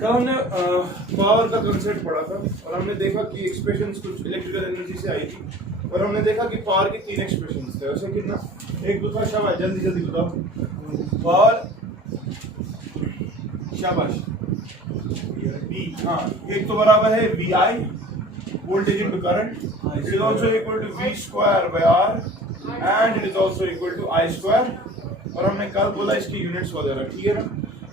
कल हमने पावर का कंसेप्ट पढ़ा था और हमने देखा कि एक्सप्रेशंस कुछ इलेक्ट्रिकल एनर्जी से आई थी और हमने देखा कि पावर के 3 एक्सप्रेशंस थे। वैसे कितना एक दो था, शाबाश जल्दी जल्दी बताओ। पावर, शाबाश V, हाँ एक तो बराबर है VI voltage into current, it is also equal to V square by R and it is also equal to I square. और हमने कल बोला इसकी यूनिट्स वगैरह, ठीक है ना।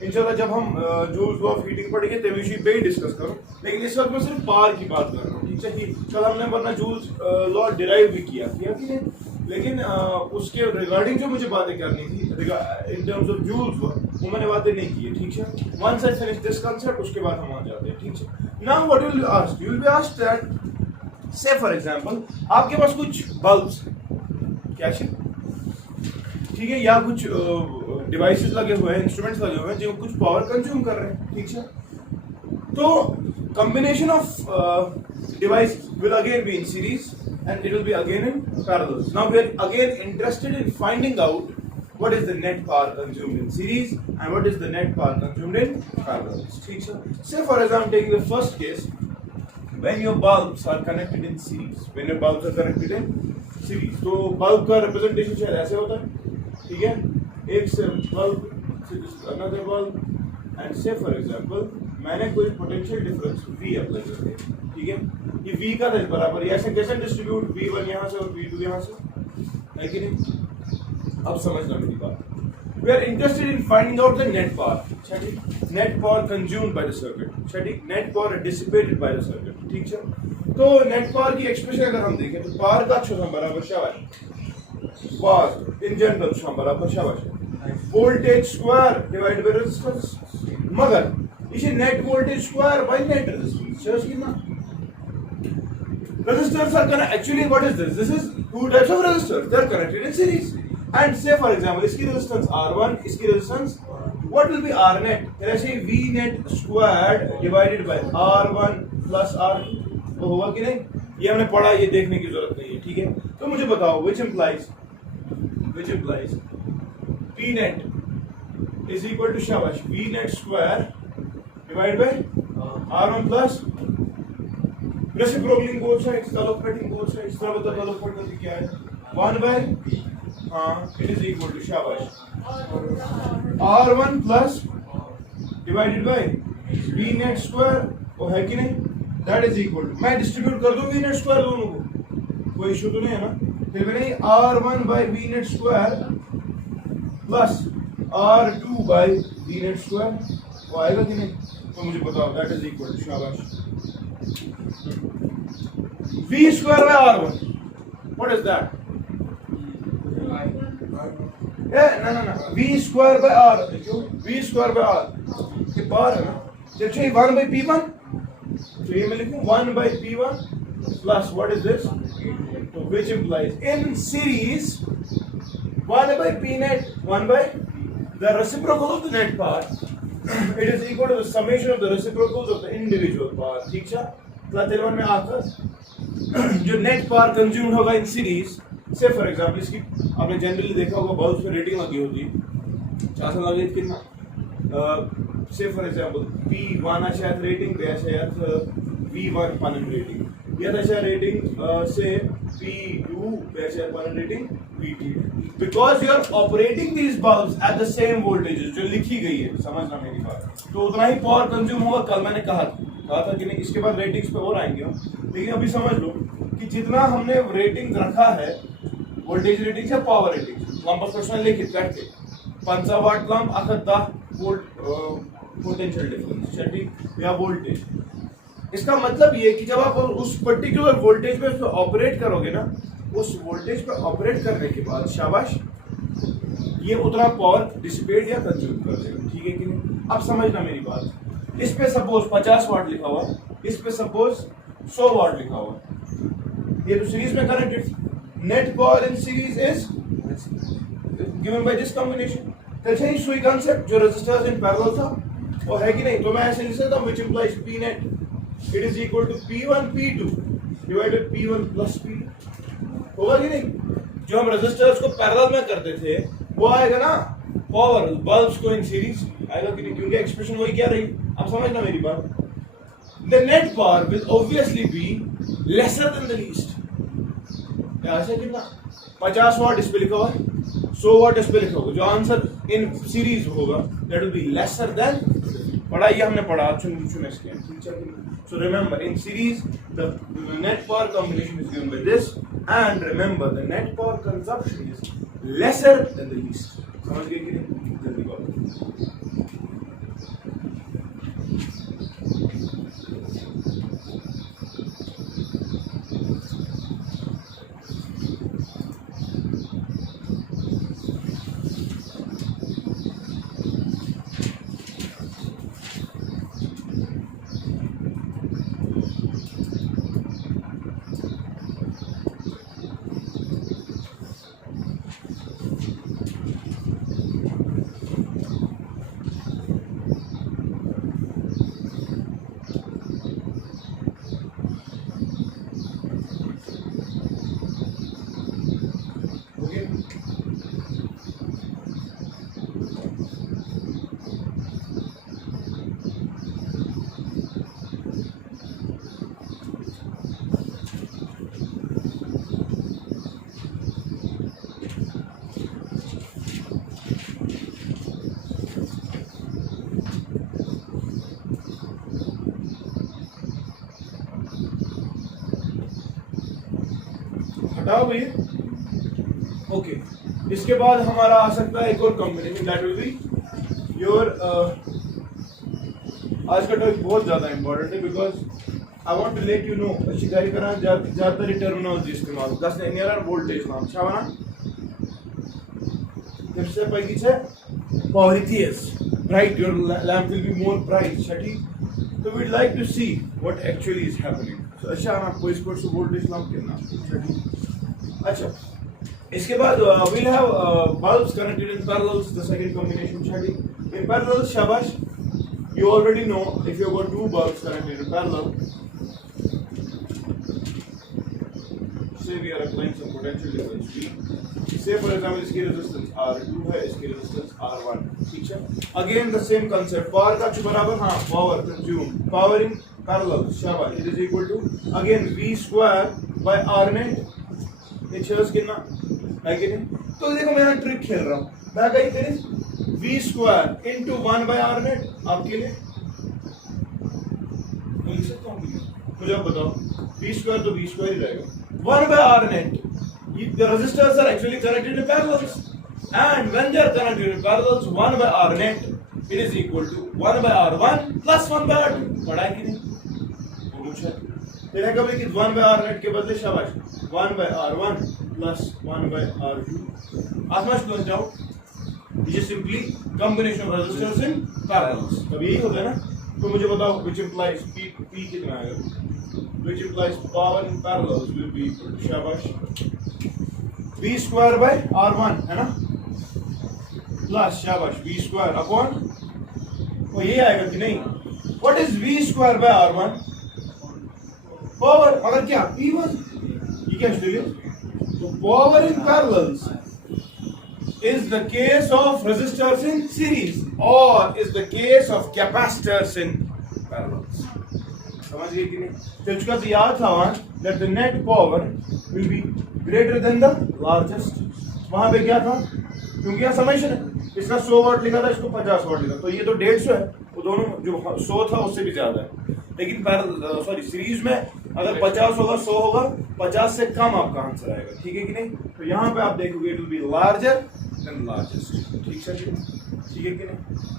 इंशाल्लाह जब हम जूल्स लॉ ऑफ हीटिंग पढ़ेंगे तब इसी पे ही डिस्कस करो, लेकिन इस वक्त मैं सिर्फ पावर की बात कर रहा हूँ, ठीक है। कि कल हमने वरना जूल्स लॉ डिराइव भी किया कि नहीं, लेकिन उसके रिगार्डिंग जो मुझे बातें करनी थी इन टर्म्स ऑफ जूल्स वो मैंने बातें नहीं की है, ठीक है। Once I finish this concept उसके बाद हम आ जाते हैं, ठीक है। Now what will you will be asked that say for example आपके पास कुछ बल्ब्स क्या है, ठीक है, या कुछ डिवाइसेस लगे हुए हैं, इंस्ट्रूमेंट्स लगे हुए हैं जो कुछ पावर कंज्यूम कर रहे हैं, ठीक है। तो combination of device will again be in series and it will be again in parallel. Now we are again interested in finding out what is the net power consumed in series and what is the net power consumed in parallel. ठीक है। Say for example taking the first case, when your bulbs are connected in series, when your bulbs are connected in series, तो bulb का representation शायद ऐसे होता है, ठीक है। एक से bulb another bulb and say for example मैंने कोई पोटेंशियल डिफरेंस V अप्लाई कर दिया, ठीक है। ये V का बराबर है, ऐसे कैसे डिस्ट्रीब्यूट V1 यहाँ से और V2 यहाँ से, है कि नहीं। अब समझना मेरी बात। We are interested in finding out the net power, net power consumed by the circuit, net power dissipated by the circuit, ठीक है। तो नेट पावर की एक्सप्रेशन अगर हम देखें तो पावर का छोटा बराबर शाबाश, पावर इन जनरल छोटा बराबर शाबाश voltage square divided by resistance, मगर इसे net voltage square by net resistance change कितना। Resistors are connected. Actually, what is this? This is two types of resistors. They are connected in series. And say, for example, इसकी resistance R1, इसकी resistance, what will be R net? ऐसे V net squared divided by R1 plus R2. तो होगा कि नहीं? ये हमने पढ़ा, ये देखने की जरूरत नहीं है, ठीक है। तो मुझे बताओ, which implies P net is equal to शाबाश V net square divided by R1 plus reciprocating both sides, collocating both sides, तरह बता collocating मतलब क्या है, 1 by it is equal to शाबाश R1 plus divided by V net square, वो है कि नहीं, that is equal to, मैं डिस्ट्रीब्यूट कर दूं V net square दोनों को, कोई इशू तो नहीं है ना। फिर मैंने R1 by V net square plus R2 by V net square, वो आएगा कि नहीं। तो मुझे बताओ that is equal to शाबाश V square by R1. What is that? No. V square by R. V square by R. ये बार है ना। जब चाहिए 1 by P1, तो ये मैं लिखूँ 1 by P1 plus what is this? Which implies in series 1 by P net, 1 by the reciprocal of the net power. It is equal to the summation of the reciprocals of the individual power. ठीक है? Class 11 में आकर जो net power consumed होगा in series, से for example इसकी आपने generally देखा होगा बल्ब पे रेटिंग लगी होती है, चार्ज लगी कितना, से फॉर एग्जांपल P1 शायद रेटिंग पे शायद V1 पनन रेटिंग, या शायद रेटिंग से P2 पे शायद पनन rating V2, because you are operating these bulbs at the same voltages जो लिखी गई है, समझना मेरी बात। तो उतना ही पावर कंज्यूम होगा, कल मैंने कहा था कि नहीं, इसके बाद रेटिंग्स पे और आएंगे हम, लेकिन अभी समझ लो कि जितना हमने रेटिंग रखा है, वोल्टेज रेटिंग या पावर रेटिंग, लंबा क्वेश्चन लिखित करके 5 वाट लंब 10 वोल्ट पोटेंशियल डिफरेंस, ठीक, या वोल्टेज। इसका मतलब ये कि जब आप उस पर्टिकुलर वोल्टेज पे ऑपरेट करोगे ना, उस वोल्टेज पे ऑपरेट करने के बाद शाबाश ये उतना पावर डिसिपेट या कंज्यूम कर देगा, ठीक है कि नहीं। अब समझना मेरी बात, इस पे सपोज 50 वाट लिखा हुआ, इस पे सपोज 100 वाट लिखा हुआ, ये तो सीरीज में connected, net power in series is given by this combination. तो सही सुई कांसेप्ट जो रेजिस्टर्स इन पैरेलल था, और है कि नहीं, तो मैं ऐसे लिख सकता हूं, which implies P net it is equal to P1 P2 divided P1 plus P2, होगा कि नहीं। जो हम रेजिस्टर्स को पैरेलल में करते थे वो आएगा ना पावर बल्ब्स को इन सीरीज आएगा कि नहीं, क्योंकि एक्सप्रेशन वही क्या रही, आप समझना मेरी बात। The net power will obviously be lesser than the least. ऐसा कितना 50 वाट इस पे लिखा हुआ है, 100 वाट इस पे लिखा होगा, जो आंसर इन सीरीज होगा that will be lesser than, पढ़ा ये हमने पढ़ा चुन इसके। So remember, in series the net power combination is given by this, and remember the net power consumption is lesser than the least. समझ गए कि नहीं? जल्दी बोलो। हटाओ भैया। ओके, इसके बाद हमारा आ सकता है एक और combination, that will be your, आज का टॉपिक बहुत ज्यादा इंपॉर्टेंट है because I want to let you know अच्छी गाड़ी करा ज्यादातर टर्मिनोलॉजी इस्तेमाल दस नियर वोल्टेज नाम छावना सबसे पहली है poweritious, bright, your lamp will be more bright, Chhathi. So we'd like to see what actually is happening. So अच्छा हम आपको इस पर से वोल्टेज नाम करना छठी। अच्छा, इसके बाद we'll have bulbs connected in parallels, the second combination Chhathi. In parallel, शाबाश, you already know if you got two bulbs connected in parallel, say we are applying some potential difference V, say for example इसकी resistance R2 है, इसकी resistance R1, ठीक है। Again the same concept, power का बराबर, हाँ power consumed, power in parallel, शाबाश, it is equal to again V square by R net, ये चीज़ कितना है कि नहीं। तो देखो मैं यहाँ ट्रिक खेल रहा हूँ, मैं क्या करें V square into 1 by R net, आपके लिए लिख सकता हूँ, मुझे आप बताओ, V square तो V square ही रहेगा, 1 by R net, the resistors are actually connected in parallels, and when they are connected in parallels, 1 by R net, it is equal to 1 by R1 plus 1 by R2, पढ़ा है कि नहीं? वो मुझे तेरे कभी कि 1 by R net के बदले शाबाश 1 by R1 plus 1 by R2, as much close down, this is simply combination of resistors in parallels, तब यही होता है ना। तो मुझे बताओ which implies P कितना आएगा, which implies power in parallels will be equal to शाबाश V square by R1 है ना, plus शाबाश V square upon, वो ये आएगा कि नहीं, what is V square by R1, power, अगर क्या P1, ये क्या स्टूडेंट, तो power in parallels is the case of resistors in series or is the case of capacitors in parallels, समझ गए कि नहीं। तो इसका तो याद था वहां that the net power will be greater than the largest, वहां पे क्या था, क्योंकि यहाँ समेशन है, इसका 100 वाट लिखा था, इसको 50 वाट लिखा, तो ये तो 150 है, वो दोनों जो 100 था उससे भी ज्यादा है, लेकिन सॉरी सीरीज में अगर 50 होगा 100 होगा, 50 से कम आपका आंसर आएगा, ठीक है कि नहीं। तो यहाँ पे आप देखोगे it will be larger than largest, ठीक है कि नहीं।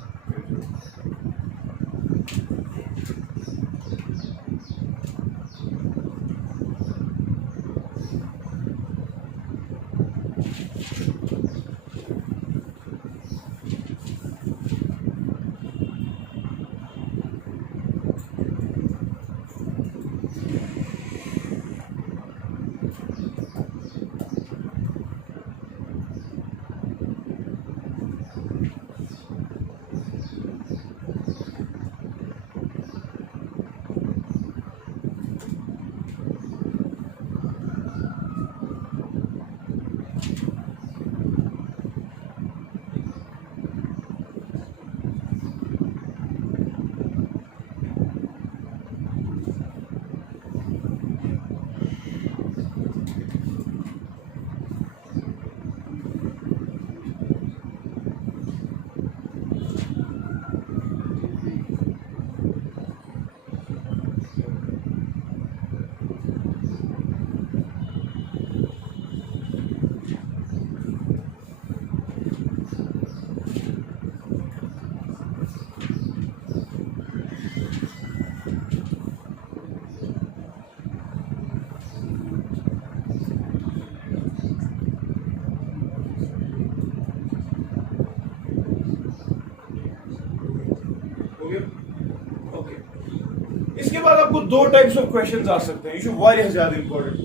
आपको दो टाइप्स ऑफ क्वेश्चंस आ सकते हैं, ये वारिया ज्यादा इंपॉर्टेंट।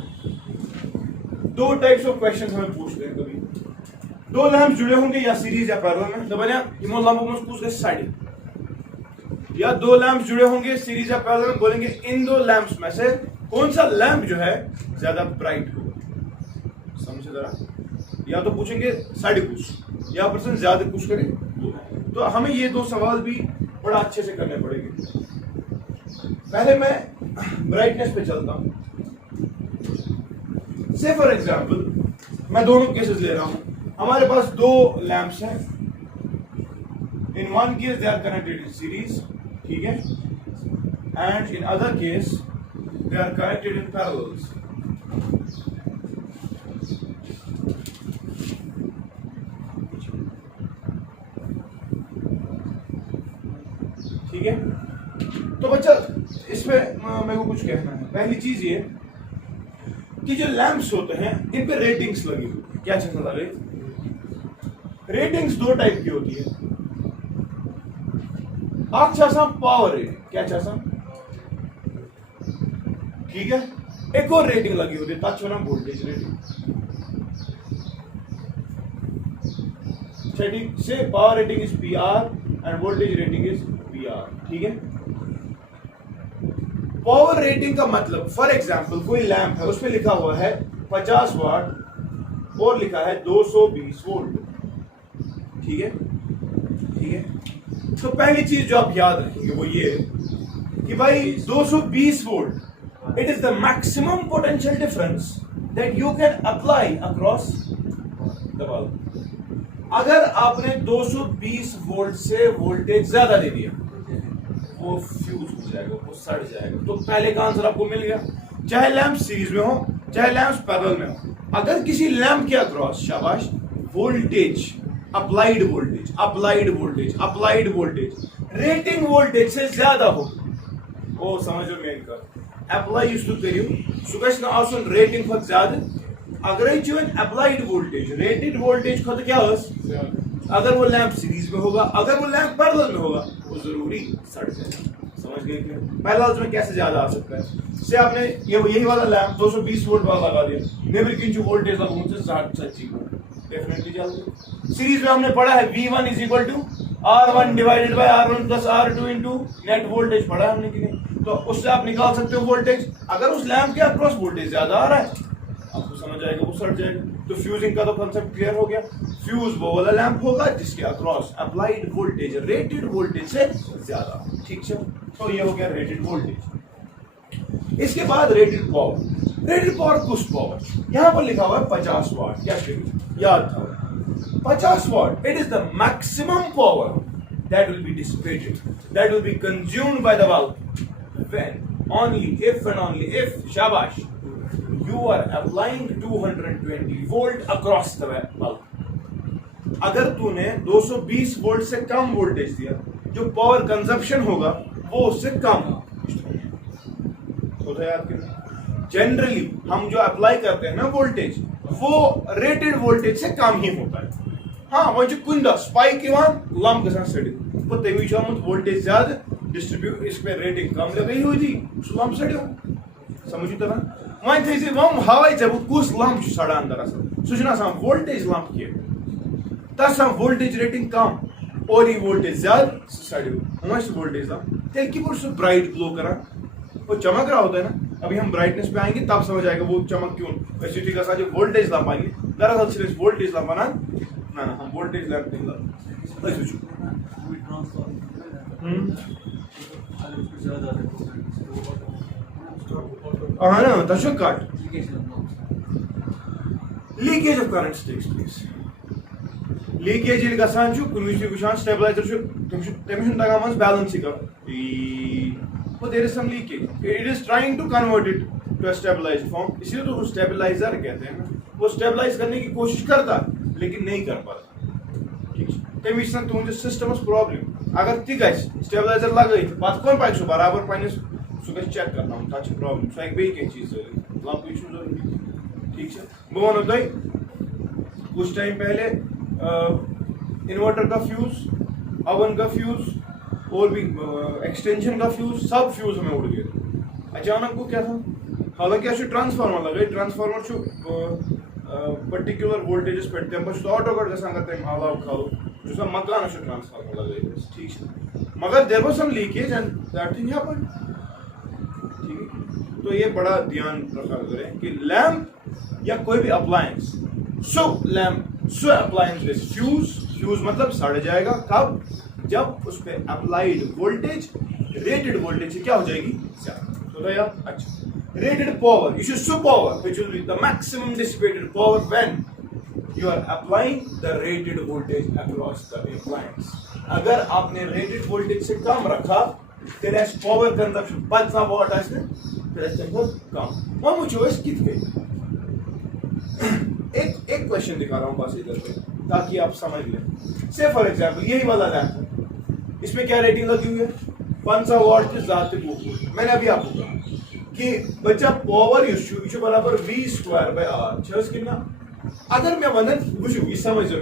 दो टाइप्स ऑफ क्वेश्चंस हमें पूछते हैं कभी, दो लैंप्स जुड़े होंगे या सीरीज या पैरेलल में, दबने इमो लैंपों में पूछ गए साइड, या दो लैंप्स जुड़े होंगे सीरीज या पैरेलल में, बोलेंगे इन दो लैंप्स में से कौन सा लैंप जो है ज्यादा ब्राइट होगा। समझे जरा, या तो पूछेंगे साइड पूछ या पर्सन ज्यादा पूछ करे, तो हमें ये दो सवाल भी बड़ा अच्छे से करने पड़ेंगे। पहले मैं ब्राइटनेस पे चलता हूं। से फॉर एग्जांपल मैं दोनों केसेस ले रहा हूं, हमारे पास दो लैंप्स हैं, in one case they are connected in series, ठीक है, and in other case they are connected in parallels. ठीक है, तो बच्चा इसमें मेरे को कुछ कहना है। पहली चीज ये कि जो लैंप्स होते हैं इन पे रेटिंग्स लगी होती है। क्या चीज लगे? रेटिंग्स दो टाइप की होती है, पावर रेटिंग, क्या चाहता, ठीक है, एक और रेटिंग लगी होती है ताच नाम वोल्टेज रेटिंग। ठीक से power rating is PR end voltage rating is VR, ठीक है। पावर रेटिंग का मतलब, फॉर एग्जांपल कोई लैंप है उसमें लिखा हुआ है 50 वाट और लिखा है 220 वोल्ट, ठीक है, ठीक है। तो पहली चीज जो आप याद रखेंगे वो ये कि भाई 220 volt it is the maximum potential difference that you can apply across the bulb. अगर आपने 220 वोल्ट से वोल्टेज ज्यादा दे दिया वो फ्यूज हो जाएगा, वो सड़ जाएगा। तो पहले का आंसर आपको मिल गया, चाहे लैंप सीरीज में हो चाहे लैंप पैरेलल में हो। अगर किसी लैंप के अक्रॉस शाबाश voltage applied voltage applied voltage applied voltage rating voltage से ज्यादा हो, वो समझो मेन का अप्लाई यूज टू करियो सुगेशन आसन रेटिंग खुद ज्यादा। अगर चुन अप्लाइड वोल्टेज रेटेड वोल्टेज खुद क्या हो, अगर वो लैंप सीरीज में होगा अगर वो लैंप पैरेलल में होगा वो जरूरी सड़ जाएगा। समझ गए? पैरेलल में कैसे ज्यादा आ सकता है? से आपने ये यही वाला लैंप 220 वोल्ट वाला लगा दिया, नेबर की जो वोल्टेज लगा मुझसे 60 सच्ची डेफिनेटली चलती। सीरीज में हमने पढ़ा है V1 is equal to R1 divided by R1 plus R2 into net voltage पढ़ा है हमने कि नहीं? तो उससे आप निकाल सकते हो वोल्टेज। अगर उस लैंप के अक्रॉस वोल्टेज ज्यादा आ रहा है आपको समझ आएगा वो सड़ जाएगा। तो फ्यूजिंग का तो कांसेप्ट क्लियर हो गया। फ्यूज वो वाला लैंप होगा जिसके across applied voltage rated voltage से ज्यादा, ठीक है। तो ये हो गया रेटेड वोल्टेज। इसके बाद रेटेड पावर। रेटेड पावर कुछ पावर यहां पर लिखा हुआ है 50 वाट, क्या याद था 50 what it is the maximum power that will be dissipated, that will be consumed by the bulb when only if and only if shabash you are applying 220 volt across the bulb। अगर तूने 220 volt से कम voltage दिया जो power consumption होगा वो उससे कम होता है। जनरली हम जो अप्लाई करते हैं ना वोल्टेज वो रेटेड वोल्टेज से कम ही होता है। हाँ वो कुछ स्पाइक लम गसान सड़ित तो तमी वोल्टेज ज्यादा डिस्ट्रीब्यूट इस पे रेटिंग कम लगी हुई थी लम सड़ो समझ तरह वन थे वम हवाई चे कुछ लम सड़ान दरअसल सह वोल्टेज लम कह तस वोल्टेज रेटिंग कम और ये वोल्टेज ज्यादा सड़ो वह वोल्टेज लम तेल कि ब्राइट ग्लो करा वो चमक रहा होता है ना। अभी हम ब्राइटनेस पे आएंगे तब समझ आएगा वो चमक क्यों। एसयूटी का जो वोल्टेज लैंप आएंगे दरअसल सिर्फ वोल्टेज लैंप बना ना हम वोल्टेज लैंप नहीं ला हाँ ना तशो cut leakage of currents takes place. Leakage ये गसान कुछ वुचान स्टेबलाइजर तमिस तगान बैलेंस कर so there is some leakage, it is trying to convert it to a stabilized form, इसलिए तो स्टेबलाइजर कहते हैं ना। वो स्टेबलाइज करने की कोशिश करता लेकिन नहीं कर पाता, ठीक है। तमिस तुझे सिस्टमस प्रॉब्लम अगर ती गई स्टेबलाइजर लगे पत कौन पाए सह बराबर पन्निस सह गई चेक करना तक प्रॉब्लम सह बे चीज लंपी जरूरी, ठीक है। बह वो तुम कुछ टाइम पहले इन्वर्टर का फ्यूज अवन का फ्यूज और भी एक्सटेंशन का फ्यूज सब फ्यूज हमें उड़ गए। अचानक वो क्या था, हालांकि अच्छे ट्रांसफार्मर लगे, ट्रांसफार्मर छो पर्टिकुलर वोल्टेजेस पे तम पे ऑटो कट गसान अगर तम अलाव खाओ जो मकान ट्रांसफार्मर लगे ठीक है, मगर there was some leakage and that thing happened. ठीक है, तो ये बड़ा ध्यान रखा करें कि लैंप या कोई भी appliance, so lamp so appliance with fuse, fuse मतलब सड़ जाएगा कब, जब उस पे अप्लाइड वोल्टेज रेटेड वोल्टेज से क्या हो जाएगी ज्यादा। तो यार अच्छा, rated power, you should show power which will be the maximum dissipated power when you are applying the rated voltage across the appliance। अगर आपने rated voltage से कम रखा तेरे ऐसे power consumption 15 watt आए तेरे ऐसे कम, वहाँ मुझे वैसे कित गई। एक क्वेश्चन दिखा रहा हूँ बस इधर पे ताकि आप समझ लें। से फॉर एग्जाम्पल यही वाला लैंप है, इसमें क्या रेटिंग लगी हुई है 15 वाट के जाते वो। मैंने अभी आपको कहा कि बच्चा पावर यह बराबर v स्क्वायर बाय r छस कितना, अगर मैं वनन वुशु ये समझ में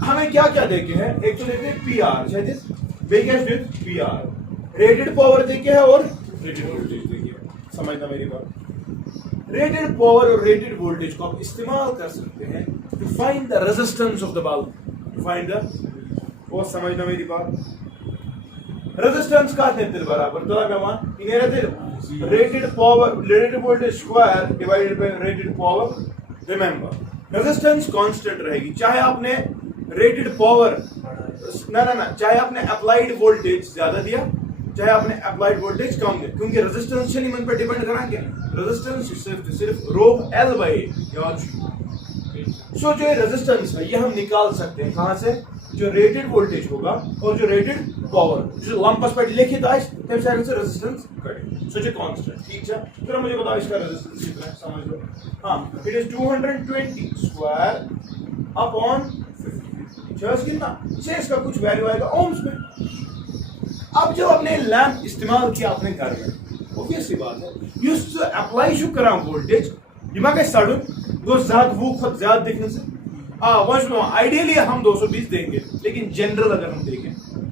हमें क्या क्या देखे हैं, एक तो देखे pr शायद बेगेस विद pr रेटेड पावर देखे है और रेटेड वोल्टेज देखे है। समझना मेरी बात, रेटेड पावर और रेटेड वोल्टेज को आप इस्तेमाल कर सकते हैं to find the resistance of the bulb, to find the, वो समझना मेरी बात, रेजिस्टेंस का तेरे बराबर तो मैं मान इन्हें रहते rated power rated voltage square divided by rated power. Remember resistance constant रहेगी चाहे आपने रेटेड पावर ना चाहे आपने अप्लाइड वोल्टेज ज्यादा दिया चाहे आपने अप्लाइड वोल्टेज कम दिया, क्योंकि रेजिस्टेंस से नहीं पर डिपेंड करेंगे, रेजिस्टेंस सिर्फ रो एल बाय याद। सो जो रेजिस्टेंस है ये हम निकाल सकते हैं कहां से, जो रेटेड वोल्टेज होगा और जो रेटेड पावर जो लंपस पर लिखित आए तब साइड से रेजिस्टेंस कटे, सो जो कांस्टेंट। ठीक है, फिर मुझे बताओ इसका रेजिस्टेंस कितना है, समझ लो। हां, it is 220 square upon 50, just कितना से इसका कुछ वैल्यू आएगा ओम्स में। अब जब आपने लैंप इस्तेमाल किया अपने घर में, ऑब्वियस सी बात है युस अप्लाई शु करा वोल्टेज दिमाग है सड़न गो ज्यादा वो खुद ज्यादा देखने से आइडियली हम 220 देंगे, लेकिन जनरल अगर हम देखें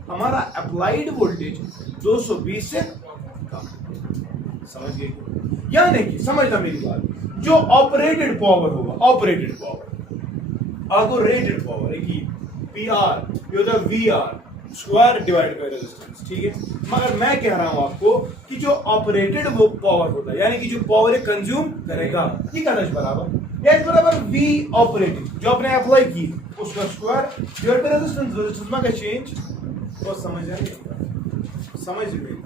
हमारा अप्लाइड वोल्टेज 220 से कम। समझ गए, यानी कि समझना मेरी बात, जो ऑपरेटेड पावर होगा, ऑपरेटेड पावर आपको रेटेड पावर है कि PR ये होता है VR square divide by resistance. ठीक है, मगर मैं कह रहा हूं आपको कि जो ऑपरेटेड वो पावर होता है यानी कि जो पावर कंज्यूम करेगा ये करना बराबर एच बराबर V ऑपरेटिंग जो आपने अप्लाई की उसका square divide by resistance, resistance में का चेंज तो समझ आएगा, समझ में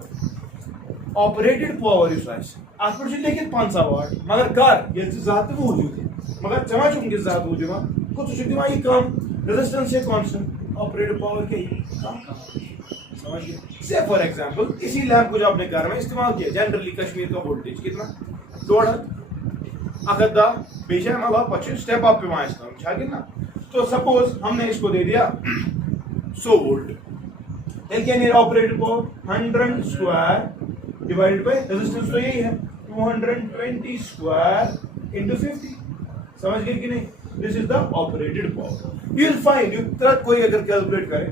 ऑपरेटेड पावर इज राइट आज पर लेकिन 500 वाट मगर कर ये ज्यादा मौजूद है, मगर जमा चुंगे ज्यादा मौजूद है कुछ शुद्ध ये कम रेजिस्टेंस से कांस्टेंट ऑपरेटेड पावर के कम समझ गए। से फॉर एग्जांपल इसी लैंप को जो आपने घर में इस्तेमाल किया, जनरली कश्मीर का वोल्टेज कितना 1.5 अगदा बेशक माला 25 स्टेप अप पे वहां इसका छा ना, तो सपोज हमने इसको दे दिया 100 वोल्ट, देन क्या मेरा operated power 100 square divided by resistance तो यही है 220 स्क्वायर इनटू 50। समझ गए कि नहीं, this is the operated power. You will find you तुरंत कोई अगर कैलकुलेट करे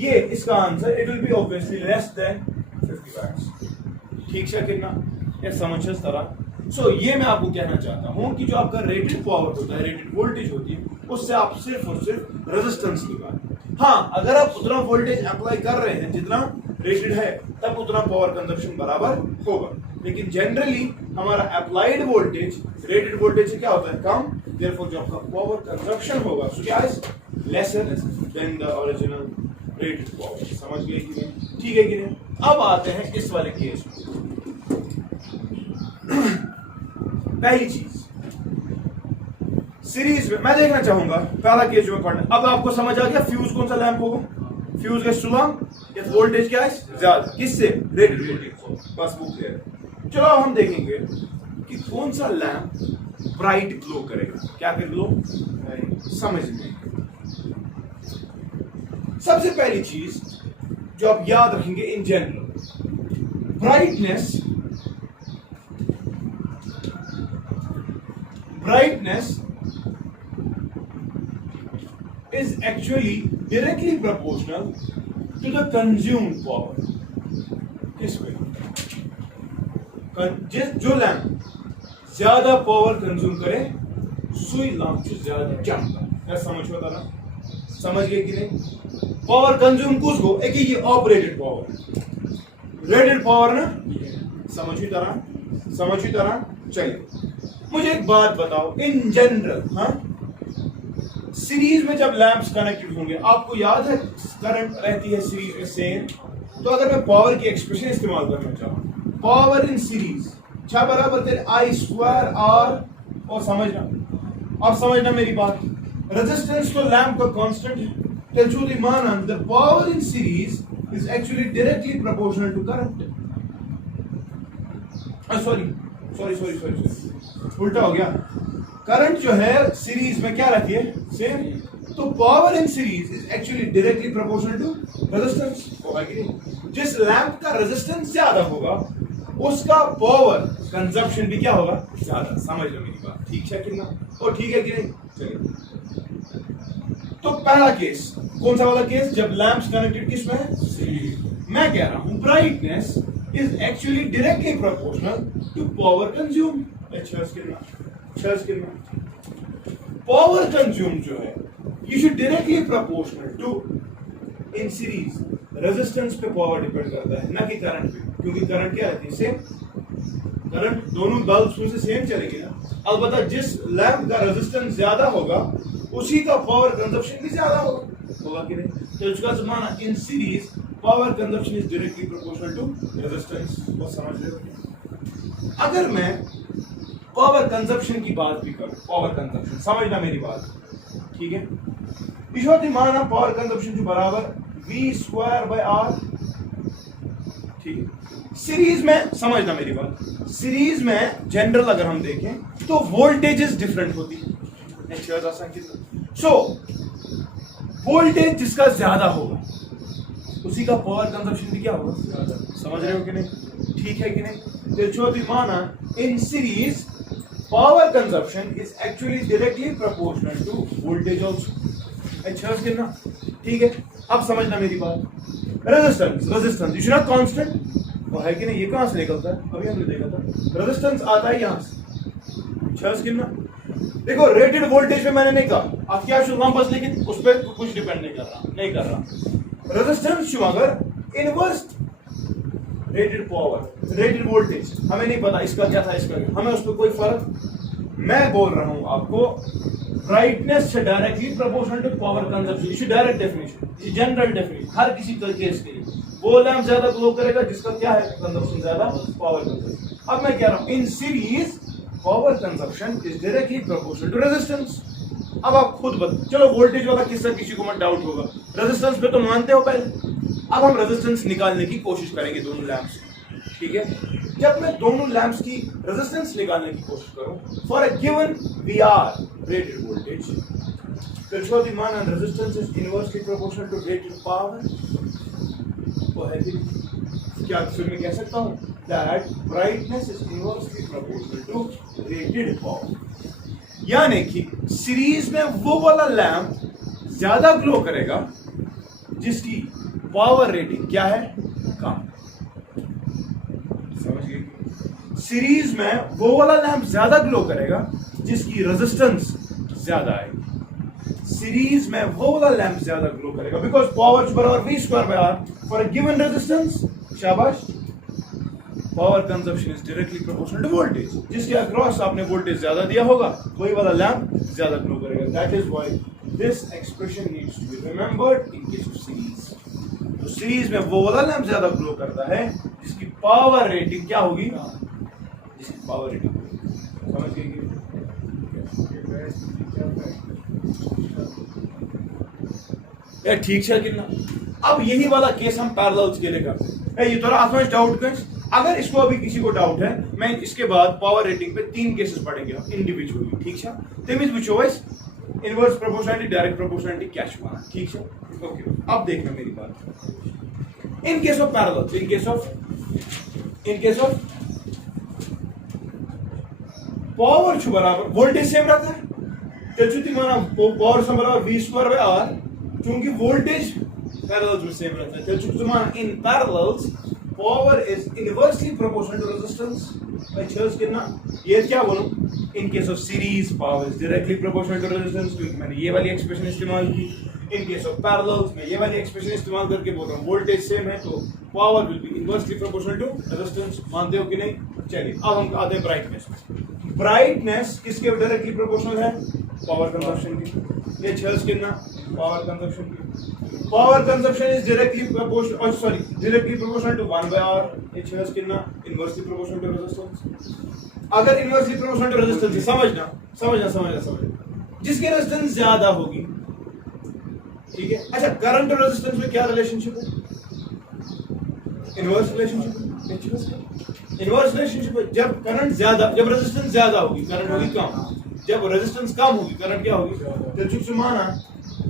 ये इसका answer it will be obviously less than 50 watts. ठीक है कितना ये समझ इस तरह। सो ये मैं आपको कहना चाहता हूं कि जो आपका रेटेड पावर होता है, रेटेड वोल्टेज होती है, उससे आप सिर्फ और सिर्फ रेजिस्टेंस निकालें। हाँ, अगर आप उतना वोल्टेज अप्लाई कर रहे हैं जितना रेटेड है तब उतना पावर कंजप्शन बराबर होगा, लेकिन जनरली हमारा अप्लाइड वोल्टेज रेटेड वोल्टेज से क्या होता है कम, देयरफॉर जो आपका पावर कंजप्शन होगा सो क्या है lesser than the original rated power. समझ गए कि नहीं, ठीक है कि नहीं। अब आते हैं इस वाले केस में। पहली चीज सीरीज में मैं देखना चाहूंगा पहला केस जो पढ़ना, अब आपको समझ आ गया फ्यूज कौन सा लैंप होगा, फ्यूज का सुलंग या वोल्टेज क्या है ज्यादा, किससे रेटेड वोल्टेज, बस वो क्लियर है। चलो अब हम देखेंगे कि कौन सा लैंप ब्राइट ग्लो करेगा, क्या कर ग्लो समझ में। सबसे पहली चीज जो आप याद रखेंगे in general, brightness is actually directly proportional to the consumed power. किस way? जो लैंप ज्यादा पावर कंज्यूम करे सुई लैंप ज्यादा चमका समझ होता ना समझ गए कि नहीं पावर कंज्यूम कुछ एक ये ऑपरेटेड पावर रेटेड पावर ना समझ ही तरह चलिए मुझे एक बात बताओ इन जनरल हाँ सीरीज में जब लैंप्स कनेक्टेड होंगे आपको याद है करंट रहती है सीरीज में सेम तो अगर मैं पावर की एक्सप्रेशन इस्तेमाल करना चाहूँ पावर इन सीरीज क्या बराबर तेरे आई स्क्वायर आर और समझना मेरी बात रेजिस्टेंस तो लैंप का कांस्टेंट है तो माना the power in series is actually directly proportional to current sorry उल्टा हो गया करंट जो है सीरीज में क्या रहती है सेम तो power in series is actually directly proportional to resistance होगा कि नहीं जिस लैंप का रेजिस्टेंस ज्यादा होगा उसका पावर कंजप्शन भी क्या होगा ज्यादा समझ लो मेरी बात ठीक है कि ना और ठीक है कि नहीं चलिए तो पहला केस कौन सा वाला केस जब लैंप्स कनेक्टेड किस में है मैं कह रहा हूं brightness is actually directly proportional to power consume power consume जो है ये should directly proportional to in series resistance पे पावर डिपेंड करता है ना कि करंट पे क्योंकि करंट क्या रहती है सेम करंट दोनों बल्ब में से सेम चलेगी ना अलबत्ता जिस लैंप का रेजिस्टेंस ज्यादा होगा उसी का पावर कंजप्शन भी ज्यादा होगा कि नहीं तो इसका माना in series power consumption is directly proportional to resistance वो समझ रहे हो अगर मैं पावर कंजप्शन की बात भी करूं पावर कंजप्शन समझना मेरी बात ठीक है ईश्वर माना पावर कंजप्शन जो बराबर v स्क्वायर बाय r ठीक है सीरीज में समझना मेरी बात सीरीज में जनरल अगर हम देखें तो वोल्टेजेस डिफरेंट होती है सो वोल्टेज जिसका ज्यादा होगा उसी का पावर कंजप्शन भी क्या होगा समझ रहे हो कि नहीं ठीक है कि नहीं तो चौथी माना in series power consumption is actually directly proportional to voltage also ना ठीक है अब समझना मेरी बात रेजिस्टेंस इज नॉट कांस्टेंट वो है कि नहीं ये कहां से निकलता है अभी हमने देखा था रेजिस्टेंस आता है यहां से ना देखो रेटेड वोल्टेज पे मैंने नहीं कहा आप क्या बस लेकिन उस पर कुछ डिपेंड नहीं कर रहा रेजिस्टेंस अगर inverse rated power rated voltage हमें नहीं पता इसका क्या था इसका क्या हमें उस पर कोई फर्क मैं बोल रहा हूं आपको ब्राइटनेस से directly proportional to power consumption issue direct definition general definition हर किसी केस के लिए वो लैंप ज्यादा ग्लो करेगा जिसका क्या है कंजप्शन ज्यादा पावर कंजप्शन अब मैं कह रहा हूं in series power consumption is directly proportional to resistance अब आप खुद बता चलो वोल्टेज वाला किसका किसी को मत डाउट होगा रेजिस्टेंस पे तो मानते हो पहले अब हम रेजिस्टेंस निकालने की कोशिश करेंगे दोनों लैंप्स ठीक है जब मैं दोनों लैंप्स की रेजिस्टेंस निकालने की कोशिश करूं for a given VR rated voltage फिर show the man and resistance is inversely proportional to rated power वो है क्या फिर मैं कह सकता हूं that brightness is inversely proportional to rated power यानी कि सीरीज में वो वाला लैंप ज्यादा ग्लो करेगा जिसकी पावर रेटिंग क्या है कम समझ गए सीरीज में वो वाला लैंप ज्यादा ग्लो करेगा जिसकी रेजिस्टेंस ज्यादा आएगी सीरीज में वो वाला लैंप ज्यादा ग्लो करेगा बिकॉज पावर बराबर v square by r for a given resistance शाबाश power consumption is directly proportional to voltage जिसके अक्रॉस आपने वोल्टेज ज्यादा दिया होगा वही वाला लैंप ज्यादा ग्लो करेगा that is why this expression needs to be remembered in case of series तो सीरीज में वो वाला लैंप ज्यादा ग्लो करता है जिसकी पावर रेटिंग क्या होगी जिसकी पावर रेटिंग समझ गए यार ठीक है कितना अब यही वाला केस हम पैरेलल्स के लिए करते हैं ये थोड़ा आसमान डाउट कर अगर इसको अभी किसी को डाउट है मैं इसके बाद पावर रेटिंग पे 3 केसेस पढ़ेंगे हम इंडिविजुअली ठीक है तमिस वो इनवर्स प्रोपोर्शनलिटी डायरेक्ट प्रोपोर्शनलिटी क्या छुपाना ठीक है ओके अब देखना मेरी बात इन case of parallels in case of power छु बराबर वोल्टेज सेम रहता है तेचुती माना पावर सम बराबर v स्क्वायर बाय r क्योंकि वोल्टेज पैरेलल्स में सेम रहता है तेचुती माना in parallels power is inversely proportional to resistance. भाई चर्च कितना ये क्या बोलूं in case of series power is directly proportional to resistance क्योंकि मैंने ये वाली एक्सप्रेशन इस्तेमाल की. in case of parallels मैं ये वाली एक्सप्रेशन इस्तेमाल करके बोल रहा हूँ वोल्टेज सेम है तो power will be inversely proportional to resistance. मानते हो कि नहीं? चलिए अब हम आते हैं ब्राइटनेस. ब्राइटनेस किसके डायरेक्टली प्रोपोर्शनल है? पावर कंजप्शन की. ये चर्च कितना पावर कंजप्शन की. Power consumption is directly proportional directly proportional to 1/R. ये चर्च कितना इनवर्सली प्रोपोर्शनल टू रेजिस्टेंस. अगर इनवर्सली प्रोपोर्शनल टू रेजिस्टेंस समझना जिसकी रेजिस्टेंस ज्यादा होगी ठीक है. अच्छा करंट और रेजिस्टेंस में क्या रिलेशनशिप है? Inverse relationship. इनवर्स रिलेशनशिप है जब करंट ज्यादा जब रेजिस्टेंस ज्यादा होगी करंट होगी कम. जब रेजिस्टेंस कम होगी करंट क्या होगी? तो चूंकि माना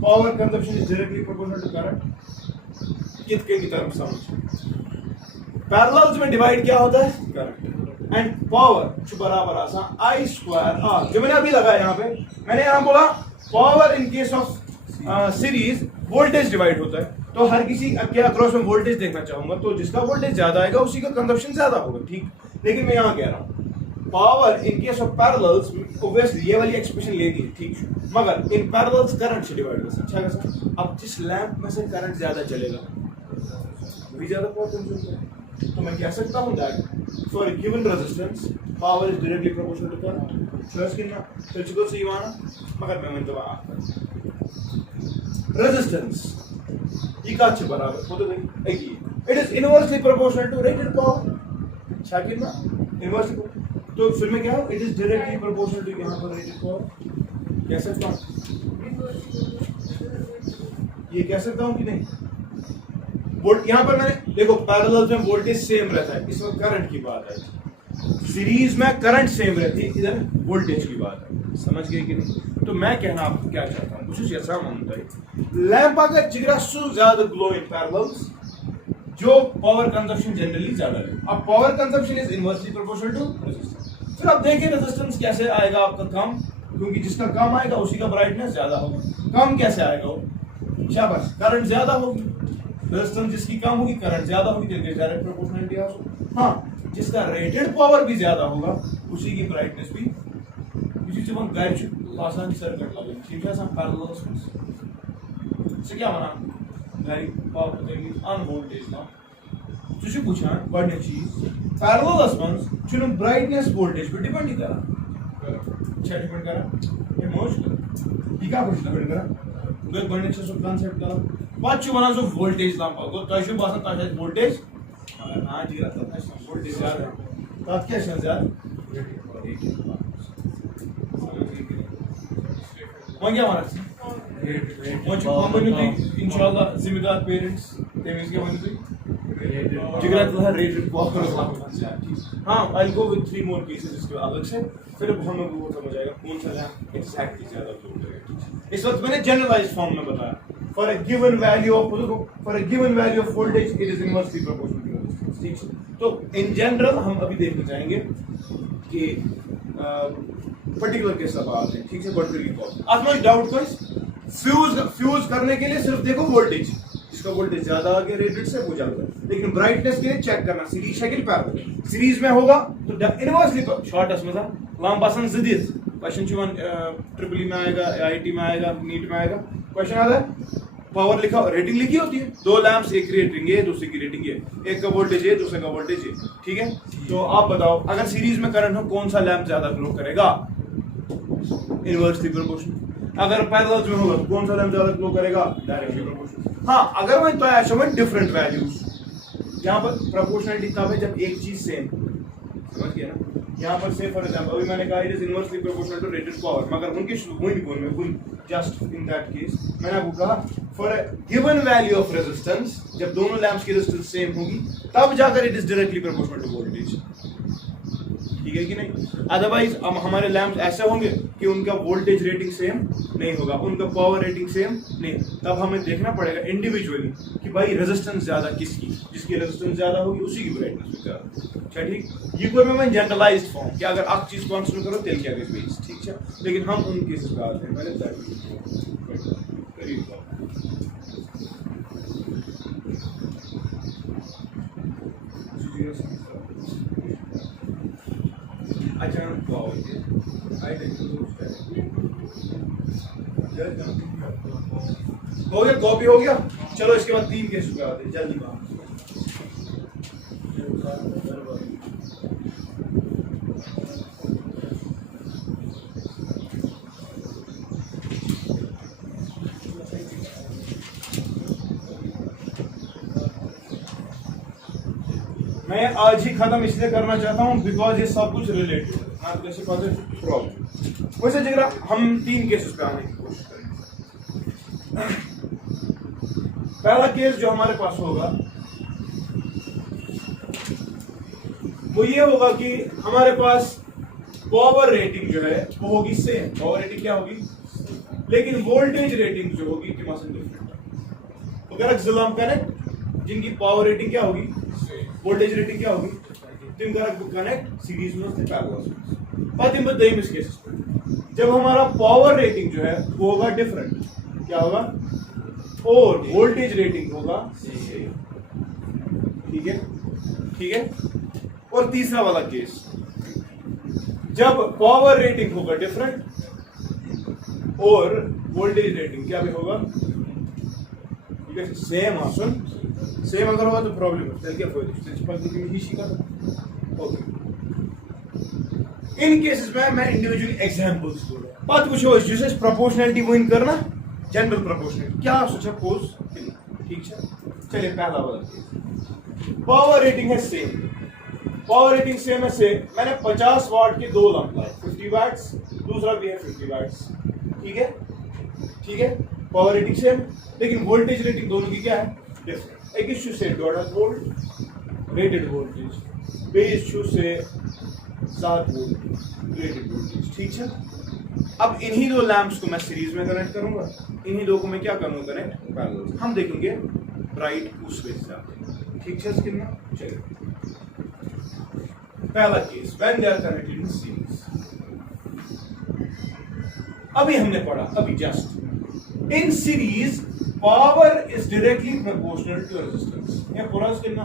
power consumption is directly proportional to current कितने की तरफ समझ. पैरेलल्स में डिवाइड क्या होता है? करंट एंड पावर जो बराबर आसान I²R. जो मैंने अभी लगाया यहाँ पे मैंने यहाँ बोला power in case of series voltage divide होता है. तो हर किसी के अक्रॉस में वोल्टेज देखना चाहूंगा तो जिसका वोल्टेज ज्यादा आएगा उसी का कंजप्शन ज्यादा होगा. ठीक. लेकिन मैं यहाँ कह रहा हूँ power in case of parallels obviously ये वाली एक्सप्रेशन लेनी है ठीक. मगर इन पैरेलल्स करंट से डिवाइड कर सकते हैं. अब जिस लैंप में से करंट ज्यादा चलेगा वही ज्यादा पावर कंज्यूम करेगा. तो मैं कह सकता हूँ that for a given resistance power is directly proportional to current. Plus कितना तो सही माना मगर मैं मतलब रेजिस्टेंस ये का अच्छे बराबर हो तो नहीं. It is inversely proportional to rated power. अच्छा कितना इनवर्सली तो फिर में क्या हो? It is directly proportional to यहाँ पर रेटेड पावर. कह सकता हूँ ये कह सकता हूँ कि नहीं? वोल्ट यहाँ पर मैंने देखो पैरेलल में वोल्टेज सेम रहता है. इसमें करंट की बात है. सीरीज में करंट सेम रहती है इधर वोल्टेज की बात है. समझ गए कि नहीं? तो मैं कहना आपको क्या चाहता हूँ कुछ ऐसा मानता है लैंप अगर जिगरा सो ज्यादा ग्लो इन पैरेलल्स जो पावर कंजप्शन जनरली ज्यादा है. अब power consumption is inversely proportional to resistance. फिर आप देखिए रेजिस्टेंस कैसे आएगा आपका कम क्योंकि जिसका कम आएगा उसी का ब्राइटनेस ज्यादा होगा. कम कैसे आएगा वो? शाबाश करंट ज्यादा होगी. रेजिस्टेंस जिसकी कम होगी करंट ज्यादा होगी तो डायरेक्ट प्रोपोर्शनलिटी आ. हाँ जिसका रेटेड पावर भी ज्यादा होगा उसी की ब्राइटनेस भी इसी से हम गाइड आसानी सर्किट लगे ठीक है. सब पैरेलल्स में से क्या बना गाइड पावर देगी अन वोल्टेज ना तुझे पूछा बड़ने चीज पैरेलल्स में चुनो ब्राइटनेस वोल्टेज पे डिपेंड करा. अच्छा डिपेंड करा ये मोस्ट ये का कुछ डिपेंड करा गए बड़ने चीज को कांसेप्ट करा बात बना जो वोल्टेज लाम पाओ तो ऐसे बात ताश वोल्टेज अगर ना जी रहा था वोल्टेज ज्यादा तो क्या है ज्यादा वहाँ क्या हमारा इंशाल्लाह जिम्मेदार पेरेंट्स तेमिस के बन गई जिगरा तो है रेटेड पावर. हाँ आई गो विद 3 मोर केसेस इसके अलग से फिर हमें वो समझ आएगा कौन सा लैंप एग्जैक्टली ज्यादा फ्लो करेगा. इस वक्त मैंने जनरलाइज्ड फॉर्म में बताया for a given value of voltage it is inversely proportional to resistance. ठीक. तो इन जनरल हम अभी देखना चाहेंगे कि पर्टिकुलर केस अब आते हैं. ठीक है पर्टिकुलर आज डाउट कोई फ्यूज करने के लिए सिर्फ देखो वोल्टेज जिसका वोल्टेज ज्यादा आ गया रेटेड से वो ज्यादा. लेकिन ब्राइटनेस के लिए चेक करना सीरीज है कि पैरेलल. सीरीज में होगा तो इनवर्सली शॉर्ट में था लाम पासन जदीद क्वेश्चन चुन ट्रिपल में आएगा आईआईटी में आएगा नीट में आएगा क्वेश्चन आता है पावर लिखा रेटिंग लिखी होती है. 2 लैंप्स एक की रेटिंग है दूसरी की रेटिंग है. एक का वोल्टेज है दूसरे का वोल्टेज है. ठीक है. तो आप बताओ अगर सीरीज में करंट हो कौन सा लैंप ज्यादा ग्लो करेगा? Inversely proportional. अगर पैरेलल्स में होगा तो कौन सा लैंप ज्यादा ग्लो करेगा? Directly proportional. हाँ अगर मैं तो ऐसा में डिफरेंट वैल्यूज यहाँ पर प्रोपोर्शनलिटी तब है जब एक चीज सेम समझ गया ना. यहाँ पर से फॉर एग्जांपल अभी मैंने कहा it is inversely proportional to rated power मगर उनके वही बोल में वही जस्ट इन दैट केस मैंने आपको कहा for a given value of resistance जब दोनों लैंप्स की रेजिस्टेंस सेम होगी तब जाकर it is directly proportional to voltage. ठीक है कि नहीं? अदरवाइज अब हमारे लैंप्स ऐसे होंगे कि उनका वोल्टेज रेटिंग सेम नहीं होगा उनका पावर रेटिंग सेम नहीं. तब हमें देखना पड़ेगा इंडिविजुअली कि भाई रेजिस्टेंस ज्यादा किसकी जिसकी रेजिस्टेंस ज्यादा होगी उसी की ब्राइटनेस भी ज्यादा. अच्छा ठीक. ये कोई मैं जनरलाइज्ड फॉर्म कि अगर आप चीज कॉन्सिडर करो तेल क्या बेस ठीक है. लेकिन हम उन केसेस पे आते हैं मैंने हो गया, कॉपी हो गया। चलो इसके बाद 3 केस पे आते हैं जल्दी बात। मैं आज ही खत्म इसलिए करना चाहता हूं बिकॉज ये सब कुछ रिलेटेड है। हाँ, जैसे प्रॉब्लम वैसे जरा हम 3 केसेस पे आने की कोशिश करेंगे। पहला केस जो हमारे पास होगा वो ये होगा कि हमारे पास पावर रेटिंग जो है वो होगी सेम। पावर रेटिंग क्या होगी, लेकिन वोल्टेज रेटिंग जो होगी डिफरेंट। तो अगर एक्सलाम कनेक्ट जिनकी पावर रेटिंग क्या होगी, वोल्टेज रेटिंग क्या होगी, तुम कनेक्ट सीरीज में पैरेलल। बात इन बताइए इस केस में जब हमारा पावर रेटिंग जो है वो होगा डिफरेंट, क्या होगा, और वोल्टेज रेटिंग होगा सेम। ठीक है, ठीक है। और तीसरा वाला केस जब पावर रेटिंग होगा डिफरेंट और वोल्टेज रेटिंग क्या भी होगा, ठीक है, सेम। आसन सेम अगर होगा तो प्रॉब्लम है, क्या ओके। इन केसेस में मैं इंडिविजुअल एग्जांपल्स दूंगा। बात कुछ हो जिसे प्रोपोर्शनलिटी वन करना, जनरल प्रोपोर्शनलिटी क्या सोचा पोज, ठीक है। चलिए पहला वाला केस, पावर रेटिंग है सेम। पावर रेटिंग सेम है से मैंने 50 वाट के 2 लैंप लाए, 50 वाट्स, दूसरा भी है 50 वाट्स, ठीक है, ठीक है। पावर रेटिंग सेम, लेकिन वोल्टेज रेटिंग दोनों की क्या है, डिफरेंट। एक इश्यू से 1.5 वोल्ट रेटेड वोल्टेज, बे इश्यू से 7 वोल्ट रेटेड वोल्टेज, ठीक है। अब इन्हीं 2 लैंप्स को मैं सीरीज में कनेक्ट करूंगा, इन्हीं 2 को मैं क्या करूंगा, कनेक्ट पैरेलल। हम देखेंगे ब्राइट उस वे से आते हैं, ठीक है। कितना, चलिए पहला case when they are connected in series. अभी हमने पढ़ा, अभी just in series power is directly proportional to resistance. ये पूरा कितना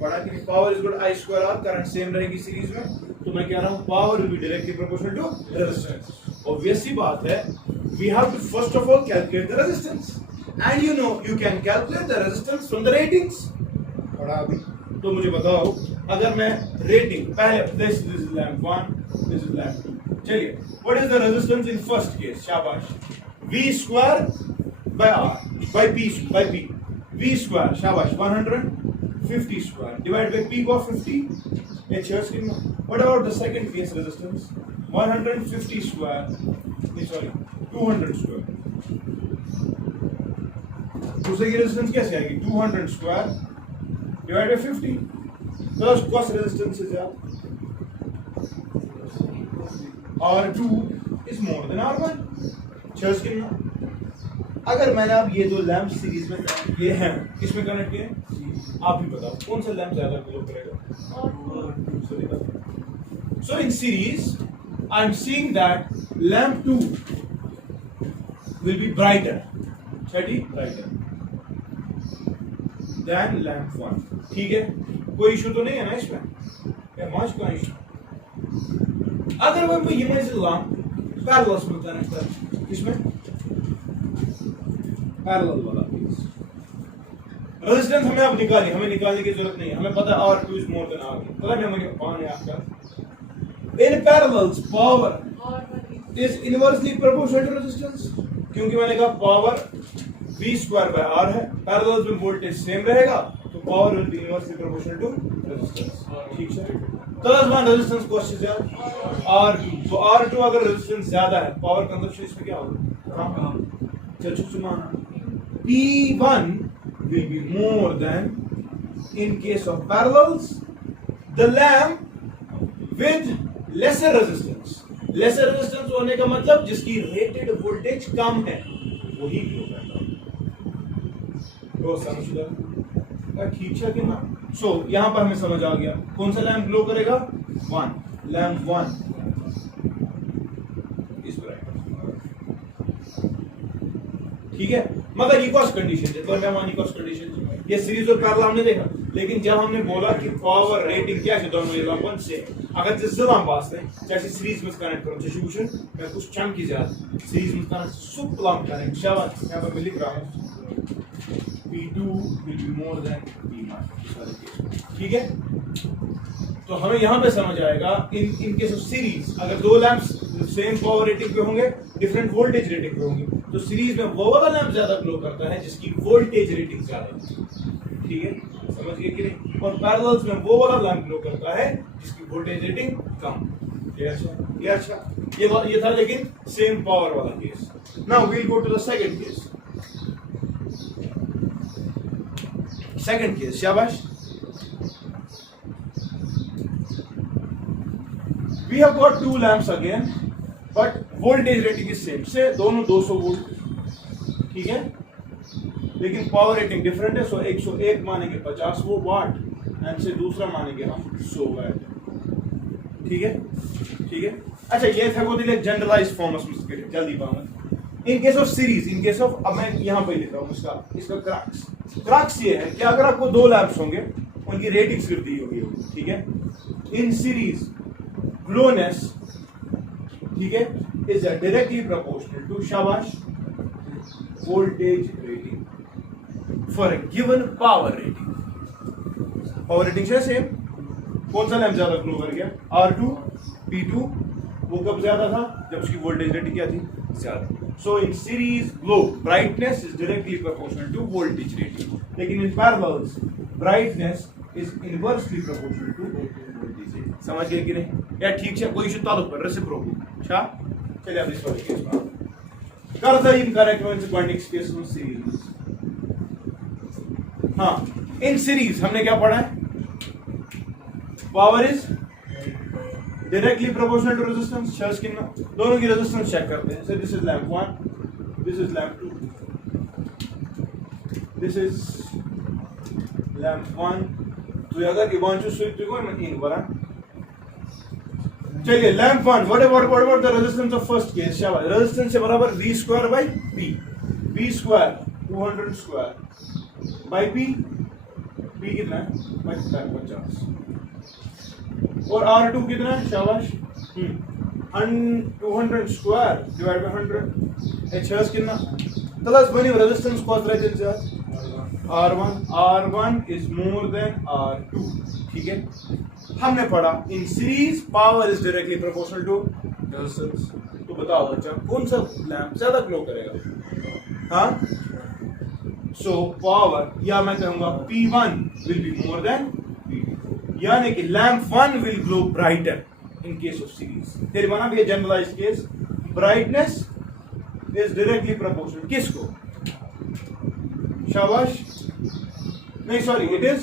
पढ़ा कि power is equal I square R, current same रहेगी सीरीज में, तो मैं कह रहा हूं power will be directly proportional to resistance. Obvious सी बात है, we have to first of all calculate the resistance and you know you can calculate the resistance from the ratings. पढ़ा अभी, तो मुझे बताओ अगर मैं रेटिंग पहले this is lamp 1, this is lamp 2, चलिए what is the resistance in first case, शाबाश, v square by r by p v square, शाबाश, 150 स्क्वायर डिवाइड बाय p को 50 ये चेयर्स कितना। What about the second case resistance, 150 square, sorry 200 square. दूसरे की resistance कैसे आएगी, 200 square divide by 50, plus cost resistance is R2 is more than R1। Chairs कितना। अगर मैंने अब ये 2 लैंप सीरीज में ये हैं, किसमें कनेक्ट किए, आप भी बताओ कौन सा लैंप ज्यादा ग्लो करेगा। So in series I am seeing that lamp 2 will be brighter, brighter than lamp 1, ठीक है। कोई इशू तो नहीं है ना इसमें, मच का इशू। अगर मैं ये लैंप पैरेलल में कनेक्ट कर, किसमें, पैरेलल वाला रेजिस्टेंस हमें अब निकाली, हमें निकालने की जरूरत नहीं है, हमें पता है R2 is more than R1, पता है हमें कौन है आपका। In parallels power is inversely proportional to resistance, क्योंकि मैंने कहा power v square by r है, पैरेलल्स में वोल्टेज सेम रहेगा तो power will be inversely proportional to resistance, ठीक है। प्लस 1 रेजिस्टेंस क्वेश्चन है R2, तो R2 अगर रेजिस्टेंस ज्यादा है पावर कंजप्शन इसमें क्या होगा, चलो Sumana P1 will be more than in case of parallels the lamp with lesser resistance। lesser resistance होने का मतलब जिसकी rated voltage कम है वही ग्लो करता है, तो समझ ठीक है कि ना। सो यहां पर हमें समझ आ गया कौन सा लैंप ग्लो करेगा, 1 लैंप 1 इस ठीक है। मगर इक्वस कंडीशन है, तो मैं मान इक्वस कंडीशन ये सीरीज और पैरेलल हमने देखा, लेकिन जब हमने बोला कि पावर रेटिंग क्या है दोनों लंबन से अगर जिस लंबास है चाहे सीरीज में कनेक्ट करो जैसे वुचन मैं कुछ चमकी ज्यादा सीरीज में कनेक्ट सुप लंब कनेक्ट शाबाश यहां पर मैं लिख रहा हूं P2 will be more than P1 ठीक है। तो हमें यहाँ पे समझ आएगा इन केस ऑफ सीरीज अगर दो लैंप्स सेम पावर रेटिंग पे होंगे डिफरेंट वोल्टेज रेटिंग पे होंगे तो सीरीज में वो वाला लैंप ज्यादा ग्लो करता है जिसकी वोल्टेज रेटिंग ज्यादा है ठीक है समझ गए कि नहीं। और पैरेलल्स में वो वाला लैंप ग्लो करता है जिसकी वोल्टेज रेटिंग कम। ये अच्छा ये था लेकिन सेम पावर वाला case. Now we will go to the second case. Second case शाबाश। We have got two lamps again, but voltage rating is same. से दोनों 200 वोल्ट ठीक है लेकिन पावर रेटिंग डिफरेंट है। सो 101 मानेंगे 50 वो वाट एंड से दूसरा मानेंगे हम 100 वाट ठीक है। अच्छा ये था वो जनरलाइज फॉर्म ऑफ जल्दी पाऊंगा। इन case of series in case of अब मैं यहाँ पे लिख रहा हूँ इसका क्रक्स ये है कि अगर आपको दो लैंप्स होंगे उनकी रेटिंग सिर्फ दी होगी ठीक है। इन सीरीज ग्लोनेस ठीक है is directly proportional to शाबाश voltage rating for a given power rating। Power rating से सेम कौन सा लैंप ज्यादा ग्लो कर गया R2 P2 वो कब ज्यादा था जब उसकी वोल्टेज रेटिंग क्या थी ज्यादा। So in series glow brightness is directly proportional to voltage rating लेकिन in parallels brightness is inversely proportional to voltage rating. समझ गए कि नहीं या ठीक है कोई इशू ताल्लुक पर रेसिप्रोकल अच्छा चलिए अब इस वाले केस में कर द इनकरेक्ट वन से क्वांटिक केस में सीरीज। हाँ इन सीरीज हमने क्या पढ़ा है power is directly proportional to resistance शर्स कितना दोनों की रेजिस्टेंस चेक करते हैं। So this is lamp 1 this is lamp 2 this is lamp 1 तो अगर ये वांचू स्विच को मैं इन बरा चलिए lamp 1 what about the resistance of first case शाबाश रेजिस्टेंस से बराबर v square bye p v square 200 square by p p कितना है 50 और R2 कितना है शाबाश 200 स्क्वायर डिवाइड बाय 100 h कितना प्लस बनी रेजिस्टेंस कॉस्ट रहते हैं R1 is more than R2 ठीक है। हमने पढ़ा in series power is directly proportional to resistance. तो बताओ बच्चा कौन सा लैंप ज्यादा ग्लो करेगा हाँ सो पावर या मैं कहूंगा P1 will be more than P2 यानी कि lamp 1 will glow brighter in case of series। तेरे बना भी generalised case brightness is directly proportional किसको शाबाश नहीं sorry it is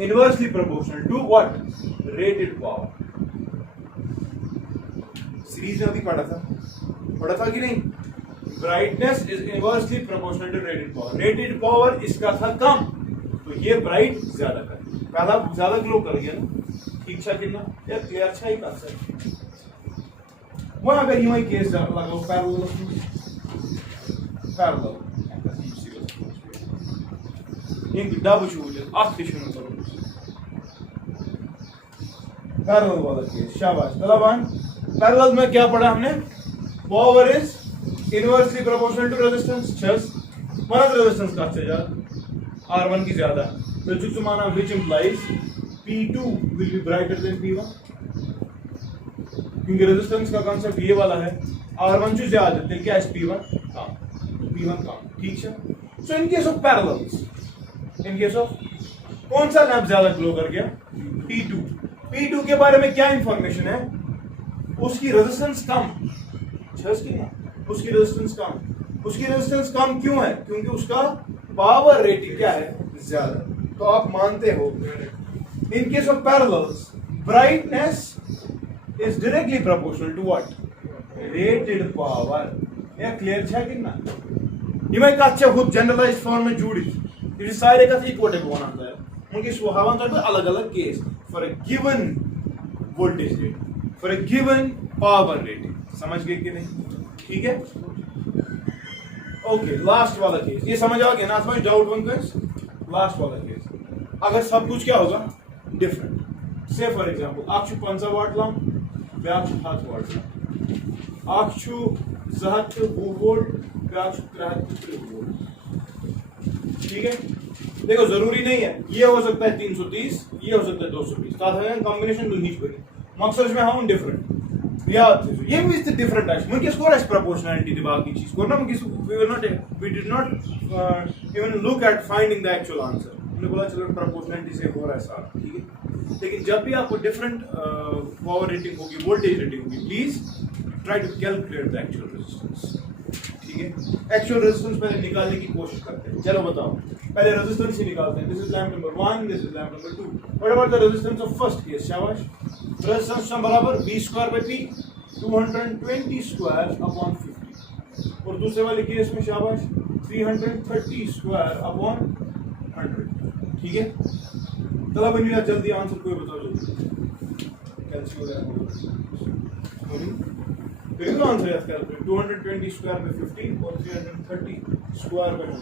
inversely proportional to what rated power. Series में अभी पढ़ा था कि नहीं brightness is inversely proportional to rated power इसका था कम तो ये ब्राइट ज्यादा कर पहला ज्यादा ग्लो कर गया ना ठीक है कितना यार क्लियर अच्छा ही कांसेप्ट वो अगर यूं ही केस लगाओ पैरेलल इनकी डब छूट आखिरी शुरू करो पैरेलल वाला केस शाबाश तलाबान पैरेलल में क्या पढ़ा हमने power is inversely proportional to resistance चर्स वन रेजिस्टेंस का से ज्यादा R1 की ज्यादा तो जो माना which implies P2 will be brighter than P1 क्योंकि रेजिस्टेंस का कांसेप्ट ये वाला है R1 जो ज्यादा है क्या है P1 P1 कम ठीक है। So in case of parallels in case of कौन सा लैंप ज्यादा ग्लो कर गया P2 के बारे में क्या इंफॉर्मेशन है उसकी रेजिस्टेंस कम उसकी रेजिस्टेंस कम क्यों है क्योंकि उसका पावर रेटिंग क्या है ज्यादा। तो आप मानते हो in case of parallels brightness is directly proportional to what rated power. या क्लियर है कि ना ये मैं अच्छा खूब जनरलाइज्ड फॉर्म में जुड़ी ये सारे का इक्वल बनाता है उनके स्वभाव का अलग अलग case for a given voltage rating for a given power rating. समझ गए कि नहीं ठीक है ओके लास्ट वाला केस ये समझ आ गया ना समझ डाउट वन केस लास्ट वाला केस अगर सब कुछ क्या होगा डिफरेंट से फॉर एग्जांपल आख 50 वाट लाम ब्याक 100 वाट लाम आख 220 वोल्ट ब्याक 330 वोल्ट ठीक है। देखो जरूरी नहीं है ये हो सकता है 330 ये हो सकता है 220 ताकि कॉम्बिनेशन दुनिया पड़ी मकसद में हम डिफरेंट याद ये भी इस डिफरेंट है मुझे स्कोर है प्रोपोर्शनैलिटी दिमाग की चीज को ना मुझे we did not even look at finding the actual answer हमने बोला चलो प्रोपोर्शनैलिटी से हो रहा है सारा ठीक है। लेकिन जब भी आपको डिफरेंट पावर रेटिंग होगी वोल्टेज रेटिंग होगी please try to calculate the actual resistance ठीक है। एक्चुअल रेजिस्टेंस पहले निकालने की कोशिश करते हैं चलो बताओ पहले रेजिस्टेंस ही निकालते हैं। This is lamp number 1 this is lamp number 2 what about the resistance of first case शाबाश रेजिस्टेंस बराबर v² p 220² अपॉन 50 और दूसरे वाले केस में शाबाश 330² अपॉन 100 ठीक है। चलो बनिया जल्दी आंसर कोई बताओ जल्दी कैंसिल हो गया फिर आंसर याद कर 220² पे 50 और 330² पे 100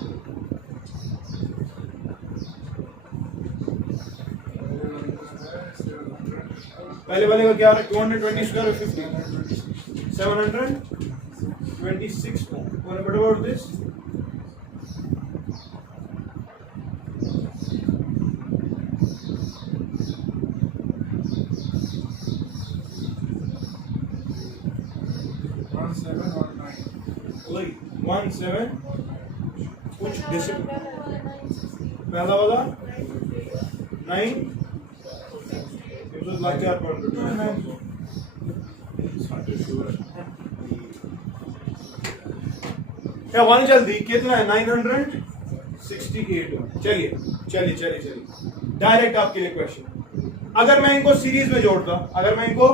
पहले वाले का क्या आ रहा है 220² पे 50 726 और व्हाट अबाउट दिस 17 कुछ पहला वाला 9 लाचार क्या वन जल्दी कितना है 968 चलिए चलिए चलिए चलिए डायरेक्ट आपके लिए क्वेश्चन अगर मैं इनको सीरीज में जोड़ता अगर मैं इनको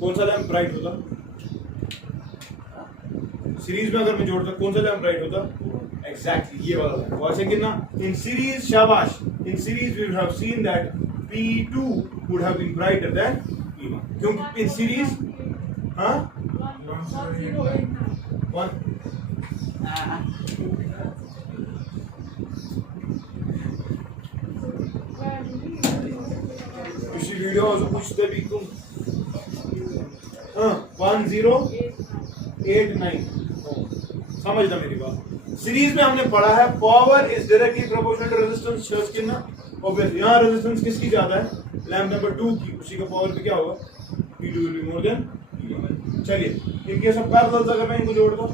कौन सा लैंप ब्राइट होता सीरीज में अगर मैं जोड़ता कौन सा लैंप ब्राइट होता एग्जैक्टली ये वाला लैंप वैसे कितना इन सीरीज शाबाश in series we have seen that P2 would have been brighter than P1 क्योंकि इन सीरीज हाँ 1 इसी वीडियो से पूछते भी तुम 1089 समझना मेरी बात सीरीज में हमने पढ़ा है power is directly proportional to resistance shows कितना ऑब्वियसली यहां रेजिस्टेंस किसकी ज्यादा है लैंप नंबर 2 की उसी का पावर पे क्या होगा P2 will be more than P1 चलिए इनके सब पैरेलल अगर मैं इनको जोड़ दूं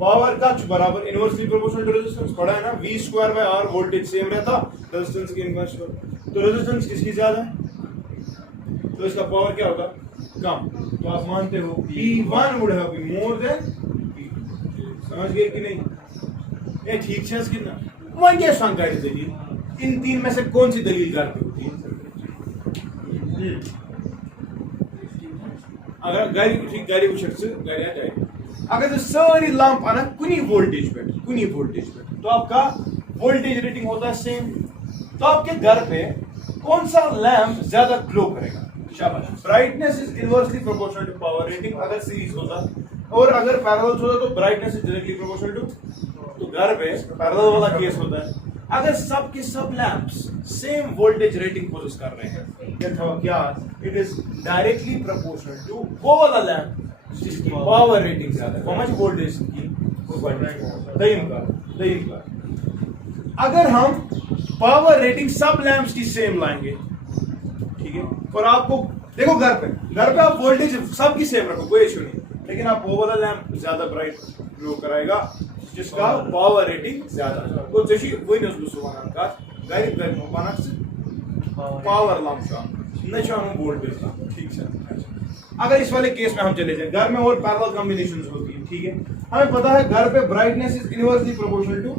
पावर का बराबर इनवर्सली प्रोपोर्शनल टू रेजिस्टेंस पढ़ा है ना V²/R वोल्टेज सेम रहता रेजिस्टेंस के इनवर्स पर तो रेजिस्टेंस किसकी ज्यादा है तो इसका पावर क्या होगा कम तो आप मानते हो P1 would have been more than P2 समझ गए कि नहीं ये ठीक है कितना वन ये सांगाड़ी दलील इन तीन में से कौन सी दलील घर पे होती है अगर गाड़ी ठीक गाड़ी उछल से गाड़ी आ जाए अगर तो सारी लैंप आना कुनी वोल्टेज पे तो आपका वोल्टेज रेटिंग होता है सेम तो आपके घर पे कौन सा लैंप ज्यादा ग्लो करेगा शाबाश brightness is inversely proportional to power rating अगर सीरीज होता और अगर पैरेलल होता तो brightness is directly proportional to तो घर पे पैरेलल वाला केस होता है अगर सब के सब lamps same voltage rating possess कर रहे हैं क्या it is directly proportional to वो वाला लैंप जिसकी पावर रेटिंग ज्यादा है हाउ मच वोल्टेज की दहीम का अगर हम पावर रेटिंग सब लैंप्स की सेम लाएंगे ठीक है और आपको देखो घर पे आप वोल्टेज सबकी सेम रखो कोई इशू नहीं लेकिन आप वो वाला लैंप ज्यादा ब्राइट ग्लो कराएगा जिसका पावर रेटिंग ज्यादा है तो जैसे वही नजर का गाइड कर पावर लैंप का नचानो वोल्टेज का ठीक है। अगर इस वाले केस में हम चले जाए घर में और पैरेलल कॉम्बिनेशंस होती है ठीक है हमें पता है घर पे brightness is inversely proportional to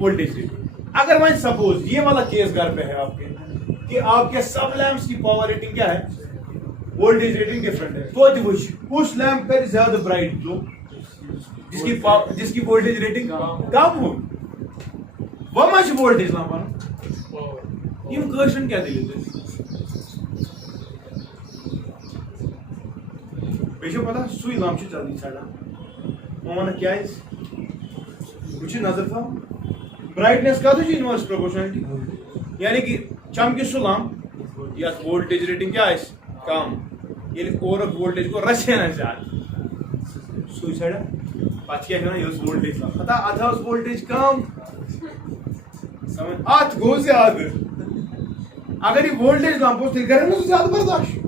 voltage rating अगर मैं सपोज ये वाला केस घर पे है आपके कि आपके सब लैंप्स की पावर रेटिंग क्या है वोल्टेज रेटिंग डिफरेंट है तो उस लैंप पर ज्यादा ब्राइट ग्लो जिसकी वोल्टेज रेटिंग कम हो वो मच वोल्टेज लैंप ये क्वेश्चन क्या दिले बेशो पता सुई लैंप जल्दी साड़ा वो क्या कुछ नजर था ब्राइटनेस का इनवर्स प्रोपोर्शनलिटी यानी कि चमकि सह लंप यथ वोल्टेज रेटिंग क्या कम ये ओवर वोल्टेज को रचे ना ज्यादा सुसाइड पत क्या वोल्टेज हता अत वोल्टेज कम समझ अत गो ज्यादा अगर ये वोल्टेज कम हो तेल करें ज्यादा बर्दाश्त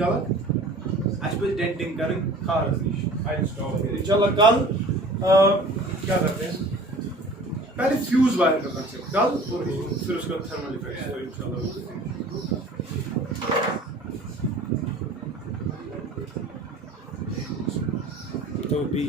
गलत पे डेंटिंग करें खास इंशाल्लाह कल क्या करते हैं पहले फ्यूज वायर का कंसेप्ट कल और फिर उसका थर्मल इफेक्ट इंशाल्लाह तो भी